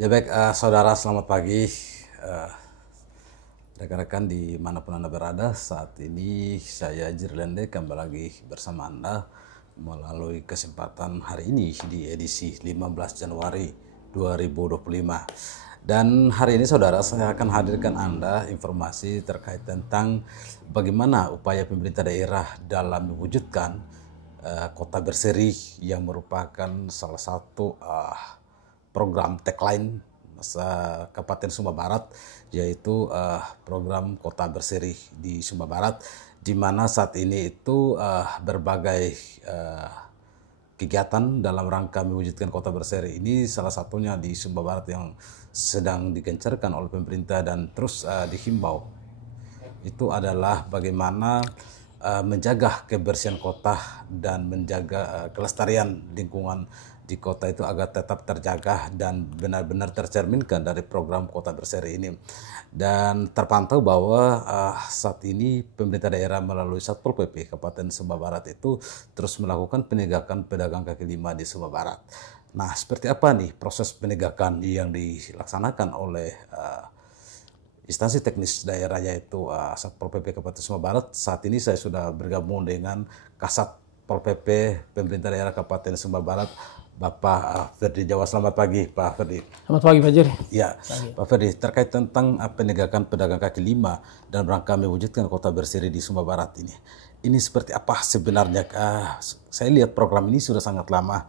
Ya baik, saudara selamat pagi. Rekan-rekan dimanapun Anda berada, saat ini saya Jirlende kembali lagi bersama Anda melalui kesempatan hari ini di edisi 15 Januari 2025. Dan hari ini saudara, saya akan hadirkan Anda informasi terkait tentang bagaimana upaya pemerintah daerah dalam mewujudkan kota berseri yang merupakan salah satu program tagline Kabupaten Sumba Barat, yaitu program kota berseri di Sumba Barat, di mana saat ini itu berbagai kegiatan dalam rangka mewujudkan kota berseri ini, salah satunya di Sumba Barat yang sedang digencarkan oleh pemerintah dan terus dihimbau, itu adalah bagaimana menjaga kebersihan kota dan menjaga kelestarian lingkungan di kota itu agar tetap terjaga dan benar-benar tercerminkan dari program kota berseri ini. Dan terpantau bahwa saat ini pemerintah daerah melalui Satpol PP Kabupaten Sumba Barat itu terus melakukan penegakan pedagang kaki lima di Sumba Barat. Nah, seperti apa nih proses penegakan yang dilaksanakan oleh instansi teknis daerah, yaitu Satpol PP Kabupaten Sumba Barat? Saat ini saya sudah bergabung dengan Kasat Pol PP Pemerintah Daerah Kabupaten Sumba Barat, Bapak Ferdi Jawa. Selamat pagi, Pak Ferdi. Selamat pagi, Pak Jiri. Ya, Pak Ferdi, terkait tentang penegakan pedagang kaki lima dan rangka mewujudkan kota berseri di Sumba Barat ini seperti apa sebenarnya? Saya lihat program ini sudah sangat lama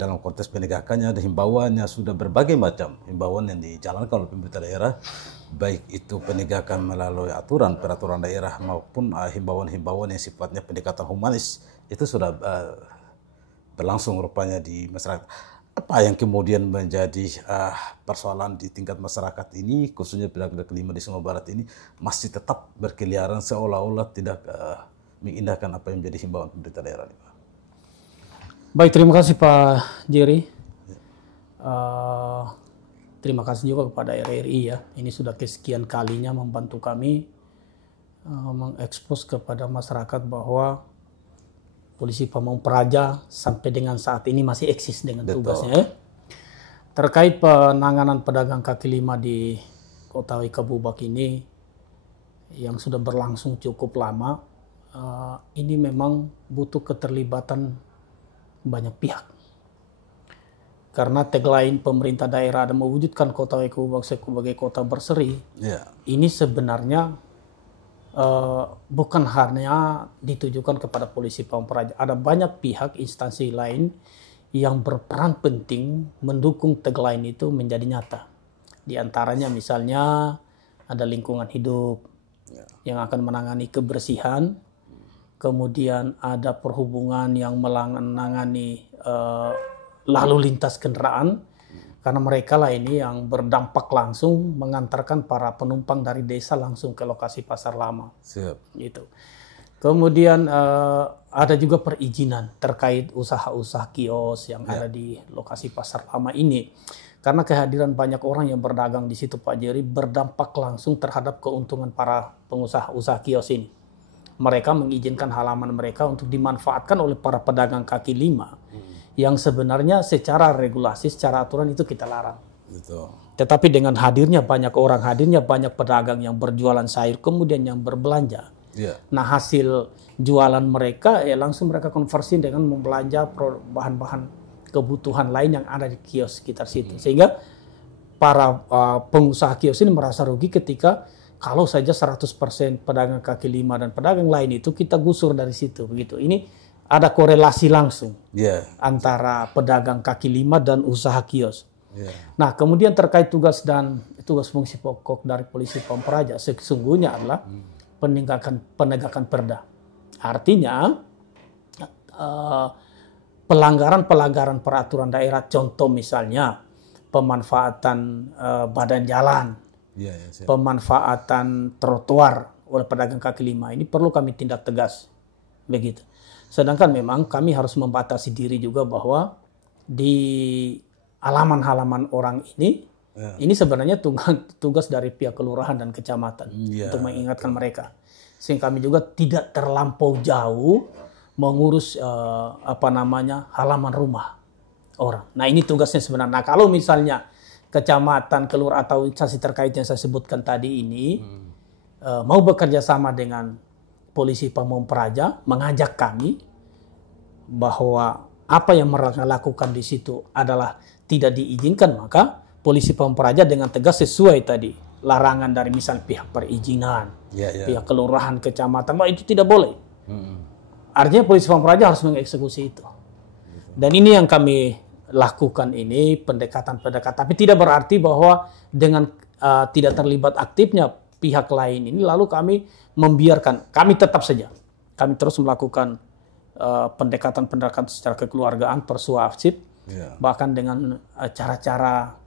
dalam konteks penegakannya, dan himbauannya sudah berbagai macam himbauan yang dijalankan oleh pemerintah daerah, baik itu penegakan melalui aturan peraturan daerah maupun himbauan-himbauan yang sifatnya pendekatan humanis, itu sudah berlangsung rupanya di masyarakat. Apa yang kemudian menjadi persoalan di tingkat masyarakat ini, khususnya pedagang kaki lima di Sumba Barat ini, masih tetap berkeliaran seolah-olah tidak mengindahkan apa yang menjadi himbauan pemerintah daerah ini, Pak? Baik, terima kasih Pak Jerry. Terima kasih juga kepada RRI ya. Ini sudah kesekian kalinya membantu kami mengekspos kepada masyarakat bahwa Polisi Pamong Praja sampai dengan saat ini masih eksis dengan tugasnya. Terkait penanganan pedagang kaki lima di Kota Waikabubak ini yang sudah berlangsung cukup lama, ini memang butuh keterlibatan banyak pihak. Karena tagline pemerintah daerah dan mewujudkan Kota Waikabubak sebagai kota berseri, ini sebenarnya bukan hanya ditujukan kepada Polisi Pamong Praja. Ada banyak pihak, instansi lain yang berperan penting mendukung tagline itu menjadi nyata. Di antaranya misalnya ada lingkungan hidup yang akan menangani kebersihan, kemudian ada perhubungan yang menangani lalu lintas kendaraan, karena mereka lah ini yang berdampak langsung mengantarkan para penumpang dari desa langsung ke lokasi pasar lama. Siap. Gitu. Kemudian ada juga perizinan terkait usaha-usaha kios yang ada di lokasi pasar lama ini. Karena kehadiran banyak orang yang berdagang di situ, Pak Jerry, berdampak langsung terhadap keuntungan para pengusaha usaha kios ini. Mereka mengizinkan halaman mereka untuk dimanfaatkan oleh para pedagang kaki lima. Yang sebenarnya secara regulasi, secara aturan itu kita larang. Betul. Tetapi dengan hadirnya banyak orang, hadirnya banyak pedagang yang berjualan sayur, kemudian yang berbelanja. Nah, hasil jualan mereka langsung mereka konversi dengan membelanja bahan-bahan kebutuhan lain yang ada di kios sekitar situ. Sehingga para pengusaha kios ini merasa rugi ketika kalau saja 100% pedagang kaki lima dan pedagang lain itu kita gusur dari situ. Begitu. Ini ada korelasi langsung antara pedagang kaki lima dan usaha kios. Nah, kemudian terkait tugas fungsi pokok dari Polisi Pamong Praja sesungguhnya adalah penegakan perda. Artinya pelanggaran peraturan daerah, contoh misalnya pemanfaatan badan jalan, pemanfaatan trotoar oleh pedagang kaki lima, ini perlu kami tindak tegas. Begitu. Sedangkan memang kami harus membatasi diri juga bahwa di halaman-halaman orang ini sebenarnya tugas dari pihak kelurahan dan kecamatan untuk mengingatkan mereka. Sehingga kami juga tidak terlampau jauh mengurus halaman rumah orang. Nah, ini tugasnya sebenarnya. Nah, kalau misalnya kecamatan, kelurahan atau instansi terkait yang saya sebutkan tadi ini mau bekerja sama dengan polisi Pamung Praja, mengajak kami bahwa apa yang mereka lakukan di situ adalah tidak diizinkan, maka polisi Pamung Praja dengan tegas sesuai tadi larangan dari misal pihak perizinan, pihak kelurahan, kecamatan, bahwa itu tidak boleh. Artinya polisi Pamung Praja harus mengeksekusi itu. Dan ini yang kami lakukan ini, pendekatan-pendekatan. Tapi tidak berarti bahwa dengan tidak terlibat aktifnya pihak lain ini, lalu kami membiarkan. Kami tetap saja. Kami terus melakukan pendekatan-pendekatan secara kekeluargaan, persuasif, bahkan dengan cara-cara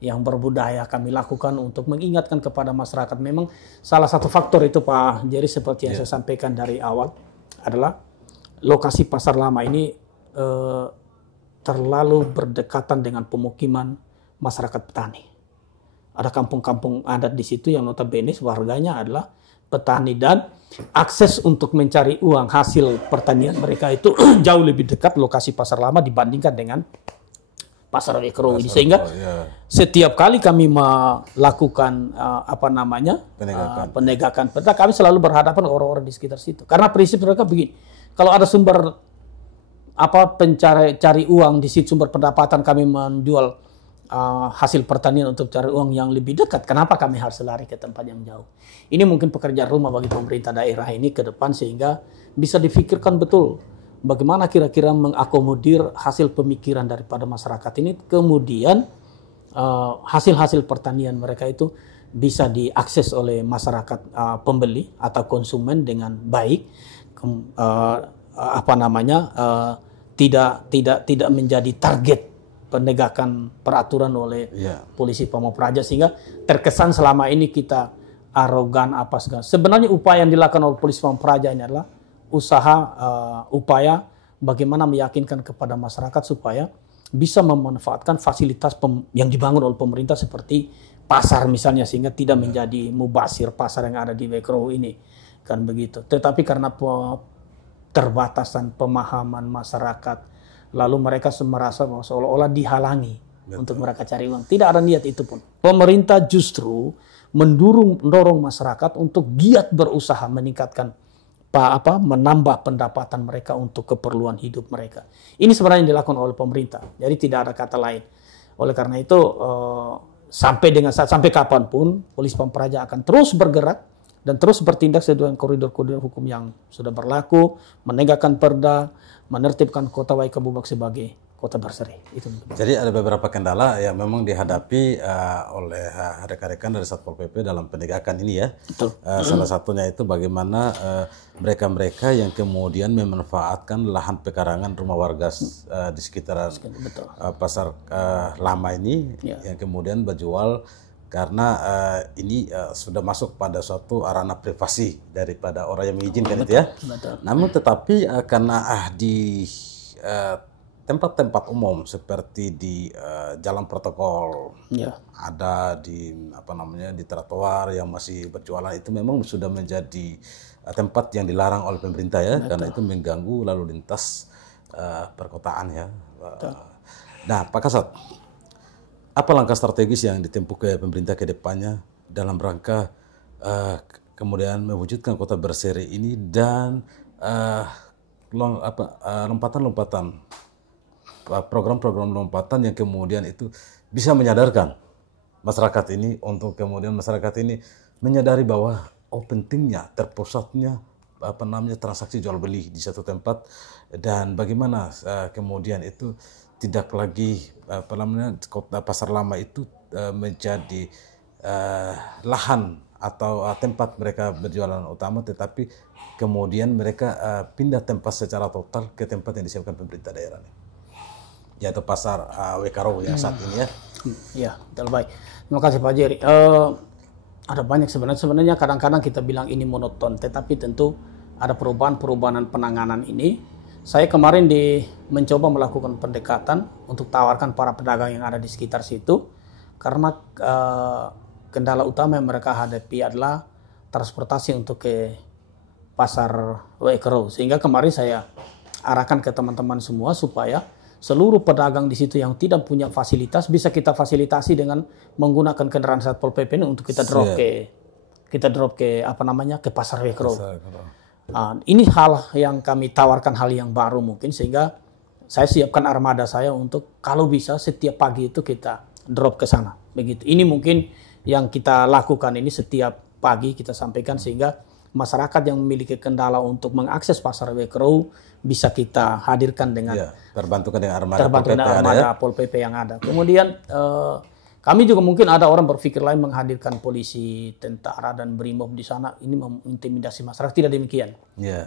yang berbudaya kami lakukan untuk mengingatkan kepada masyarakat. Memang salah satu faktor itu Pak Jerry, seperti yang saya sampaikan dari awal, adalah lokasi Pasar Lama ini terlalu berdekatan dengan pemukiman masyarakat petani. Ada kampung-kampung adat di situ yang notabene warganya adalah petani, dan akses untuk mencari uang hasil pertanian mereka itu jauh lebih dekat lokasi Pasar Lama dibandingkan dengan Pasar Wekro ini. Sehingga setiap kali kami melakukan penegakan perda, kami selalu berhadapan dengan orang-orang di sekitar situ. Karena prinsip mereka begini, kalau ada sumber cari uang di situ, sumber pendapatan, kami menjual hasil pertanian untuk cari uang yang lebih dekat, kenapa kami harus lari ke tempat yang jauh? Ini mungkin pekerjaan rumah bagi pemerintah daerah ini ke depan, sehingga bisa difikirkan betul bagaimana kira-kira mengakomodir hasil pemikiran daripada masyarakat ini, kemudian hasil-hasil pertanian mereka itu bisa diakses oleh masyarakat pembeli atau konsumen dengan baik, tidak menjadi target penegakan peraturan oleh polisi Pamung Praja, sehingga terkesan selama ini kita arogan apa segala. Sebenarnya upaya yang dilakukan oleh polisi Pamung Praja ini adalah upaya bagaimana meyakinkan kepada masyarakat supaya bisa memanfaatkan fasilitas yang dibangun oleh pemerintah seperti pasar misalnya, sehingga tidak menjadi mubasir pasar yang ada di Wekro ini, kan begitu. Tetapi karena terbatasan pemahaman masyarakat, lalu mereka merasa bahwa seolah-olah dihalangi untuk mereka cari uang. Tidak ada niat itu pun. Pemerintah justru mendorong masyarakat untuk giat berusaha meningkatkan menambah pendapatan mereka untuk keperluan hidup mereka. Ini sebenarnya yang dilakukan oleh pemerintah. Jadi tidak ada kata lain. Oleh karena itu sampai kapanpun polisi Pamung Praja akan terus bergerak dan terus bertindak sesuai dengan koridor-koridor hukum yang sudah berlaku, menegakkan perda, menertibkan Kota Waikabubak sebagai kota berseri. Itu. Jadi ada beberapa kendala yang memang dihadapi oleh rekan-rekan dari Satpol PP dalam penegakan ini ya. Salah satunya itu bagaimana mereka-mereka yang kemudian memanfaatkan lahan pekarangan rumah warga di sekitaran Pasar Lama ini, yang kemudian berjual karena ini sudah masuk pada suatu ranah privasi daripada orang yang mengizinkan itu ya. Namun tetapi karena di tempat-tempat umum seperti di jalan protokol, ada di di trotoar yang masih berjualan, itu memang sudah menjadi tempat yang dilarang oleh pemerintah ya, karena itu mengganggu lalu lintas perkotaan ya. Nah, Pak Kasat, apa langkah strategis yang ditempuh ke pemerintah ke depannya dalam rangka kemudian mewujudkan kota berseri ini dan lompatan-lompatan, program-program lompatan yang kemudian itu bisa menyadarkan masyarakat ini, untuk kemudian masyarakat ini menyadari bahwa pentingnya terpusatnya transaksi jual beli di satu tempat, dan bagaimana kemudian itu tidak lagi kota Pasar Lama itu menjadi lahan atau tempat mereka berjualan utama, tetapi kemudian mereka pindah tempat secara total ke tempat yang disiapkan pemerintah daerah, yaitu Pasar Wekaro yang saat ini ya. Ya, baik. Terima kasih Pak Jerry. Ada banyak sebenarnya kadang-kadang kita bilang ini monoton, tetapi tentu ada perubahan penanganan ini. Saya kemarin mencoba melakukan pendekatan untuk tawarkan para pedagang yang ada di sekitar situ, karena kendala utama yang mereka hadapi adalah transportasi untuk ke Pasar Wekro. Sehingga kemarin saya arahkan ke teman-teman semua supaya seluruh pedagang di situ yang tidak punya fasilitas bisa kita fasilitasi dengan menggunakan kendaraan Satpol PP ini untuk kita drop ke apa namanya ke Pasar Wekro. Ini hal yang kami tawarkan, hal yang baru mungkin, sehingga saya siapkan armada saya untuk kalau bisa setiap pagi itu kita drop ke sana. Begitu. Ini mungkin yang kita lakukan ini setiap pagi kita sampaikan sehingga masyarakat yang memiliki kendala untuk mengakses Pasar Wekro bisa kita hadirkan dengan terbantukan dengan armada Pol PP yang ada. Kemudian kami juga mungkin ada orang berpikir lain menghadirkan polisi, tentara dan brimob di sana ini mengintimidasi masyarakat. Tidak demikian.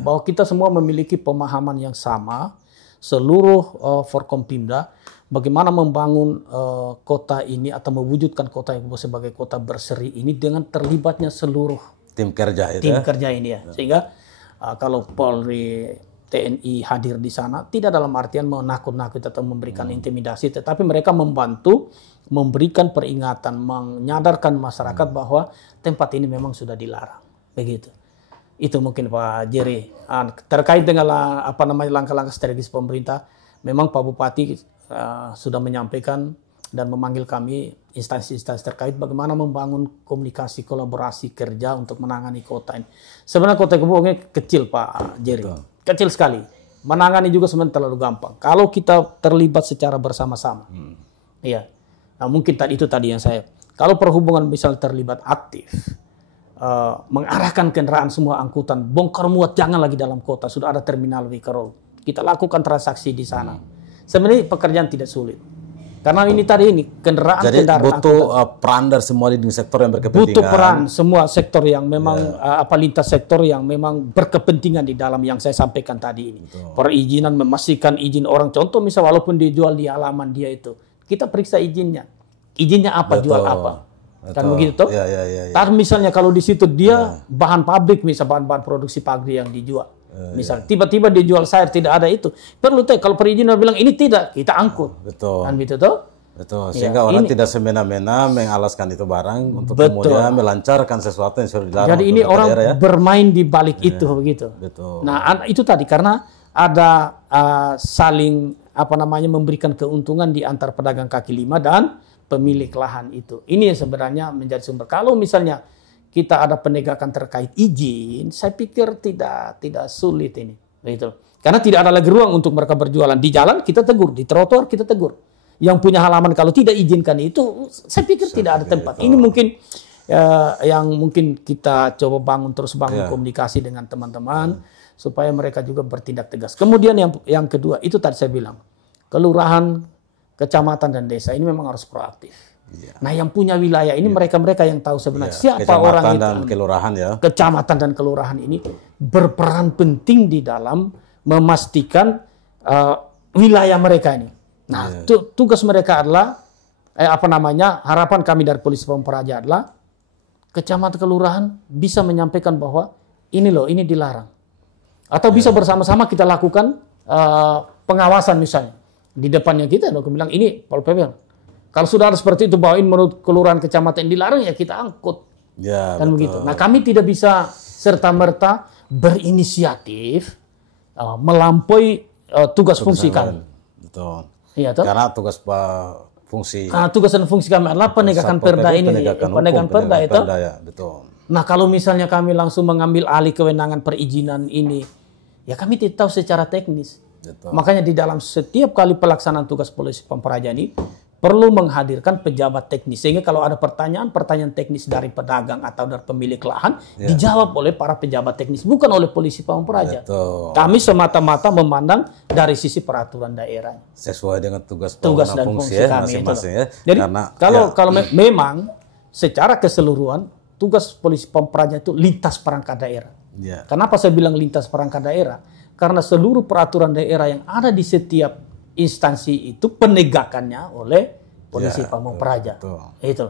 Bahwa kita semua memiliki pemahaman yang sama, seluruh Forkompimda bagaimana membangun kota ini atau mewujudkan kota yang sebagai kota berseri ini dengan terlibatnya seluruh tim kerja ini ya. Sehingga kalau Polri, TNI hadir di sana tidak dalam artian menakut-nakuti atau memberikan intimidasi, tetapi mereka membantu memberikan peringatan, menyadarkan masyarakat bahwa tempat ini memang sudah dilarang. Begitu. Itu mungkin Pak Jerry. Terkait dengan langkah-langkah strategis pemerintah, memang Pak Bupati sudah menyampaikan dan memanggil kami instansi-instansi terkait bagaimana membangun komunikasi kolaborasi kerja untuk menangani kota ini. Sebenarnya kota Kebun ini kecil Pak Jerry. Kecil sekali. Menangani juga sebenarnya terlalu gampang. Kalau kita terlibat secara bersama-sama. Iya. Nah, mungkin itu tadi yang saya. Kalau perhubungan misal terlibat aktif, mengarahkan kendaraan semua angkutan, bongkar muat jangan lagi dalam kota. Sudah ada terminal Wekro. Kita lakukan transaksi di sana. Sebenarnya pekerjaan tidak sulit. Karena ini tadi kendaraan. Jadi butuh peran dari semua leading sektor yang berkepentingan. Butuh peran semua sektor yang memang lintas sektor yang memang berkepentingan di dalam yang saya sampaikan tadi ini. Perizinan, memastikan izin orang. Contoh misal walaupun dijual di halaman dia itu, kita periksa izinnya. Izinnya apa, jual apa. Kan begitu toh? Tapi misalnya kalau di situ dia bahan pabrik, misal bahan-bahan produksi pabrik yang dijual. Misal tiba-tiba dijual sayur tidak ada itu, perlu kalau perizinan bilang ini tidak, kita angkut. Kan gitu toh? Betul. Sehingga orang tidak semena-mena mengalaskan itu barang untuk kemudian melancarkan sesuatu yang sudah dilarang. Jadi ini orang bermain di balik itu begitu. Betul. Nah, itu tadi karena ada saling memberikan keuntungan di antar pedagang kaki lima dan pemilik lahan itu. Ini yang sebenarnya menjadi sumber. Kalau misalnya kita ada penegakan terkait izin, saya pikir tidak sulit ini. Begitu. Karena tidak ada lagi ruang untuk mereka berjualan. Di jalan kita tegur, di trotoar kita tegur. Yang punya halaman kalau tidak izinkan itu, saya pikir tidak ada tempat. Ini mungkin yang mungkin kita coba bangun komunikasi dengan teman-teman supaya mereka juga bertindak tegas. Kemudian yang kedua, itu tadi saya bilang, kelurahan, kecamatan dan desa ini memang harus proaktif. Nah, yang punya wilayah ini mereka-mereka yang tahu sebenarnya siapa orang itu. Kecamatan dan kelurahan ini berperan penting di dalam memastikan wilayah mereka ini. Nah, tugas mereka adalah harapan kami dari Polisi Pamung Praja adalah kecamatan kelurahan bisa menyampaikan bahwa ini loh, ini dilarang. Atau bisa bersama-sama kita lakukan pengawasan misalnya. Di depannya kita aku bilang ini Pol PP. Kalau sudah ada seperti itu bawain menurut kelurahan kecamatan dilarang ya kita angkut. Kan begitu. Nah, kami tidak bisa serta-merta berinisiatif melampaui tugas fungsi kami. Betul. Iya, toh? Karena tugas fungsi. Karena tugas dan fungsi kami adalah penegakan perda ini. Penegakan perda itu. Betul. Nah, kalau misalnya kami langsung mengambil alih kewenangan perizinan ini, ya kami tidak tahu secara teknis. Betul. Makanya di dalam setiap kali pelaksanaan tugas Polisi Pamung Praja ini perlu menghadirkan pejabat teknis. Sehingga kalau ada pertanyaan teknis dari pedagang atau dari pemilik lahan, dijawab oleh para pejabat teknis, bukan oleh Polisi Pamung Praja. Kami semata-mata memandang dari sisi peraturan daerah. Sesuai dengan tugas dan fungsi kami masing-masing. Jadi kalau memang secara keseluruhan, tugas Polisi Pamung Praja itu lintas perangkat daerah. Kenapa saya bilang lintas perangkat daerah? Karena seluruh peraturan daerah yang ada di setiap instansi itu penegakannya oleh Polisi Pamung Praja. Itu.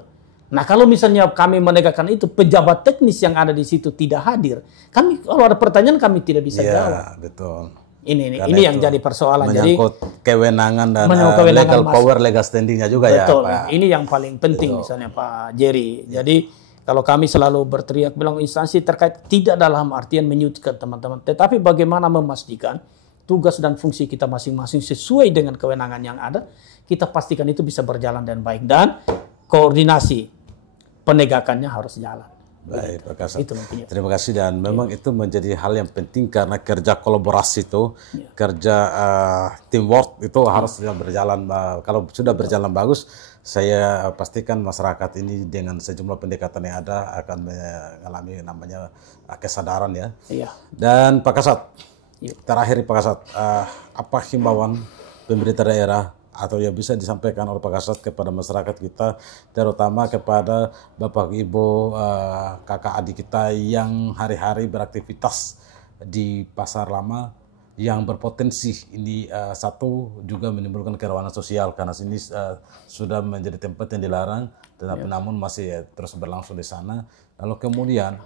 Nah, kalau misalnya kami menegakkan itu, pejabat teknis yang ada di situ tidak hadir, kami kalau ada pertanyaan kami tidak bisa jawab. Betul. Ini yang jadi persoalan. Menyangkut kewenangan dan legal power, legal standingnya juga. Betul. Ya, Pak. Ini yang paling penting misalnya Pak Jerry. Jadi kalau kami selalu berteriak bilang instansi terkait tidak dalam artian menyudutkan teman-teman, tetapi bagaimana memastikan tugas dan fungsi kita masing-masing sesuai dengan kewenangan yang ada, kita pastikan itu bisa berjalan dan baik. Dan koordinasi penegakannya harus jalan. Baik, Pak Kasat. Itu mungkin, ya. Terima kasih, dan memang itu menjadi hal yang penting karena kerja kolaborasi itu, kerja teamwork itu harus berjalan. Kalau sudah berjalan bagus, saya pastikan masyarakat ini dengan sejumlah pendekatan yang ada akan mengalami namanya kesadaran ya. Iya. Dan Pak Kasat, terakhir Pak Kasat, apa himbauan pemerintah daerah atau yang bisa disampaikan oleh Pak Kasat kepada masyarakat kita, terutama kepada Bapak Ibu, kakak adik kita yang hari-hari beraktivitas di Pasar Lama yang berpotensi ini satu juga menimbulkan kerawanan sosial karena sini sudah menjadi tempat yang dilarang, tetapi namun masih terus berlangsung di sana. Lalu kemudian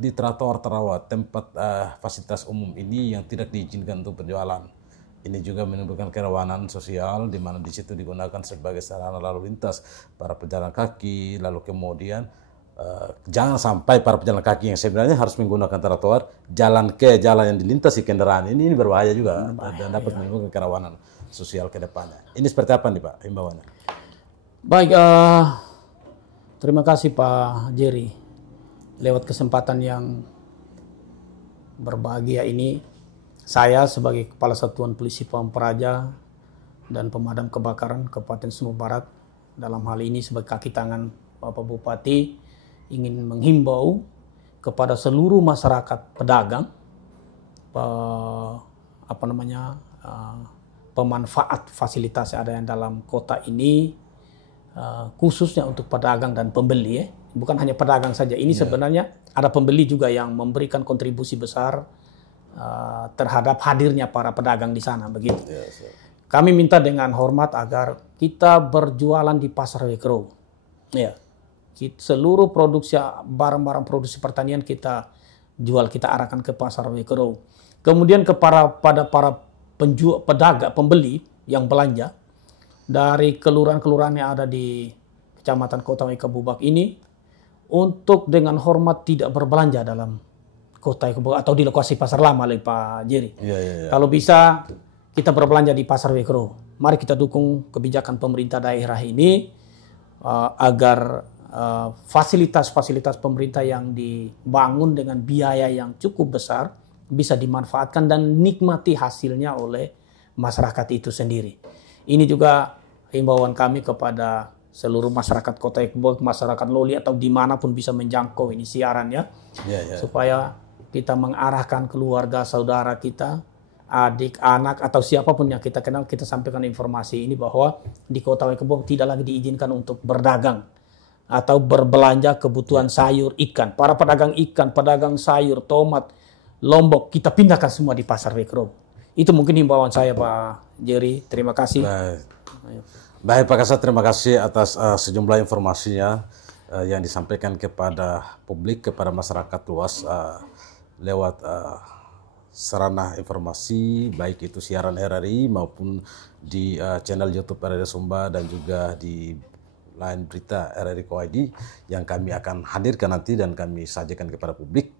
di trotoar terawat tempat fasilitas umum ini yang tidak diizinkan untuk berjualan. Ini juga menimbulkan kerawanan sosial di mana di situ digunakan sebagai sarana lalu lintas para pejalan kaki. Lalu kemudian jangan sampai para pejalan kaki yang sebenarnya harus menggunakan trotoar jalan ke jalan yang dilintasi kendaraan ini berbahaya juga dan dapat menimbulkan kerawanan sosial ke depannya. Ini seperti apa nih Pak himbauannya? Baik, terima kasih Pak Jerry lewat kesempatan yang berbahagia ini. Saya sebagai Kepala Satuan Polisi Pamung Praja dan Pemadam Kebakaran Kabupaten Sumbawa Barat, dalam hal ini sebagai kaki tangan Bapak Bupati, ingin menghimbau kepada seluruh masyarakat pedagang, pemanfaat fasilitas yang ada yang dalam kota ini, khususnya untuk pedagang dan pembeli, bukan hanya pedagang saja. Ini sebenarnya ada pembeli juga yang memberikan kontribusi besar terhadap hadirnya para pedagang di sana, begitu. Kami minta dengan hormat agar kita berjualan di Pasar Wekro. Ya, seluruh produksi barang-barang produksi pertanian kita jual, kita arahkan ke Pasar Wekro. Kemudian pada para pedagang, pembeli yang belanja dari kelurahan-kelurahan yang ada di Kecamatan Kota Waika Bubak ini, untuk dengan hormat tidak berbelanja dalam kota atau di lokasi Pasar Lama, Pak Jerry. Kalau bisa kita berbelanja di Pasar Wekro. Mari kita dukung kebijakan pemerintah daerah ini agar fasilitas-fasilitas pemerintah yang dibangun dengan biaya yang cukup besar bisa dimanfaatkan dan nikmati hasilnya oleh masyarakat itu sendiri. Ini juga himbauan kami kepada seluruh masyarakat Kota Ekbol, masyarakat Loli atau dimanapun bisa menjangkau ini siaran ya. Supaya kita mengarahkan keluarga, saudara kita, adik, anak, atau siapapun yang kita kenal, kita sampaikan informasi ini bahwa di Kota Waikabong tidak lagi diizinkan untuk berdagang atau berbelanja kebutuhan sayur, ikan. Para pedagang ikan, pedagang sayur, tomat, lombok, kita pindahkan semua di Pasar Wekro. Itu mungkin himbauan saya Pak Jerry. Terima kasih. Baik Pak Kasat, terima kasih atas sejumlah informasinya yang disampaikan kepada publik, kepada masyarakat luas lewat sarana informasi, baik itu siaran RRI maupun di channel YouTube RRI Sumba dan juga di line berita RRI KOID yang kami akan hadirkan nanti dan kami sajikan kepada publik.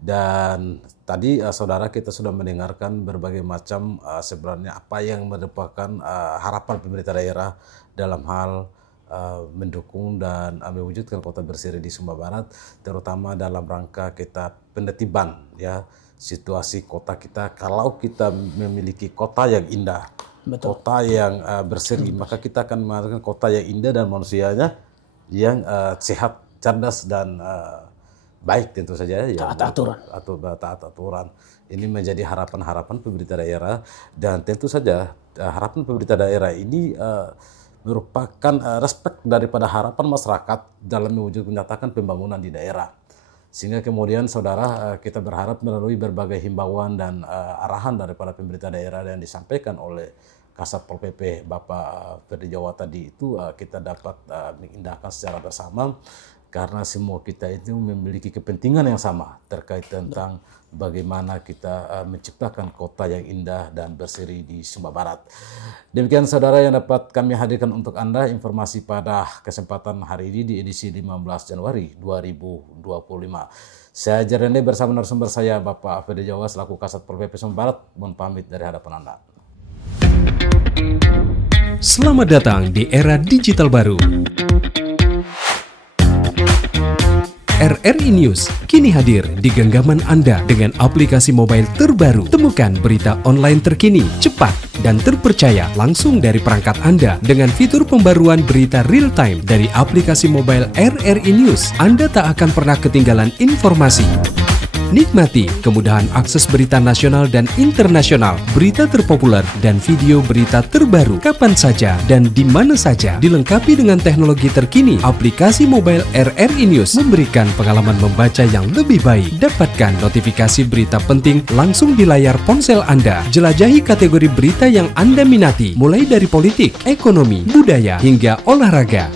Dan tadi saudara kita sudah mendengarkan berbagai macam sebenarnya apa yang merupakan harapan pemerintah daerah dalam hal mendukung dan mewujudkan kota bersih di Sumbawa Barat, terutama dalam rangka kita penertiban ya situasi kota kita. Kalau kita memiliki kota yang indah, kota yang berseri, maka kita akan mengatakan kota yang indah dan manusianya yang sehat, cerdas dan baik tentu saja ya. Taat aturan. Ini menjadi harapan-harapan pemerintah daerah, dan tentu saja harapan pemerintah daerah ini merupakan respek daripada harapan masyarakat dalam menyatakan pembangunan di daerah. Sehingga kemudian saudara kita berharap melalui berbagai himbauan dan arahan daripada pemerintah daerah yang disampaikan oleh Kasat Pol PP Bapak Ferdy Jawa tadi itu kita dapat mengindahkan secara bersama, karena semua kita itu memiliki kepentingan yang sama terkait tentang bagaimana kita menciptakan kota yang indah dan berseri di Sumba Barat. Demikian saudara yang dapat kami hadirkan untuk Anda informasi pada kesempatan hari ini di edisi 15 Januari 2025. Saya Jerende bersama narasumber saya Bapak Ferdy Jawa selaku Kasat Pol PP Sumba Barat mohon pamit dari hadapan Anda. Selamat datang di era digital baru. RRI News kini hadir di genggaman Anda dengan aplikasi mobile terbaru. Temukan berita online terkini, cepat, dan terpercaya langsung dari perangkat Anda dengan fitur pembaruan berita real time dari aplikasi mobile RRI News. Anda tak akan pernah ketinggalan informasi. Nikmati kemudahan akses berita nasional dan internasional, berita terpopuler, dan video berita terbaru kapan saja dan di mana saja. Dilengkapi dengan teknologi terkini, aplikasi mobile RRI News memberikan pengalaman membaca yang lebih baik. Dapatkan notifikasi berita penting langsung di layar ponsel Anda. Jelajahi kategori berita yang Anda minati, mulai dari politik, ekonomi, budaya, hingga olahraga.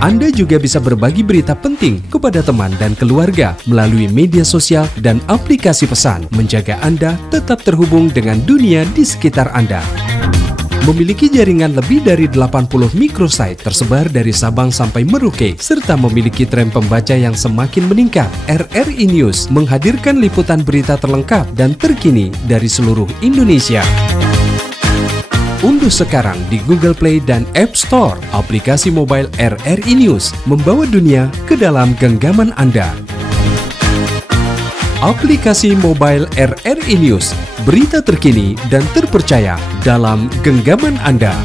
Anda juga bisa berbagi berita penting kepada teman dan keluarga melalui media sosial dan aplikasi pesan, menjaga Anda tetap terhubung dengan dunia di sekitar Anda. Memiliki jaringan lebih dari 80 microsite tersebar dari Sabang sampai Merauke, serta memiliki tren pembaca yang semakin meningkat. RRI News menghadirkan liputan berita terlengkap dan terkini dari seluruh Indonesia. Unduh sekarang di Google Play dan App Store aplikasi mobile RRI News, membawa dunia ke dalam genggaman Anda. Aplikasi mobile RRI News, berita terkini dan terpercaya dalam genggaman Anda.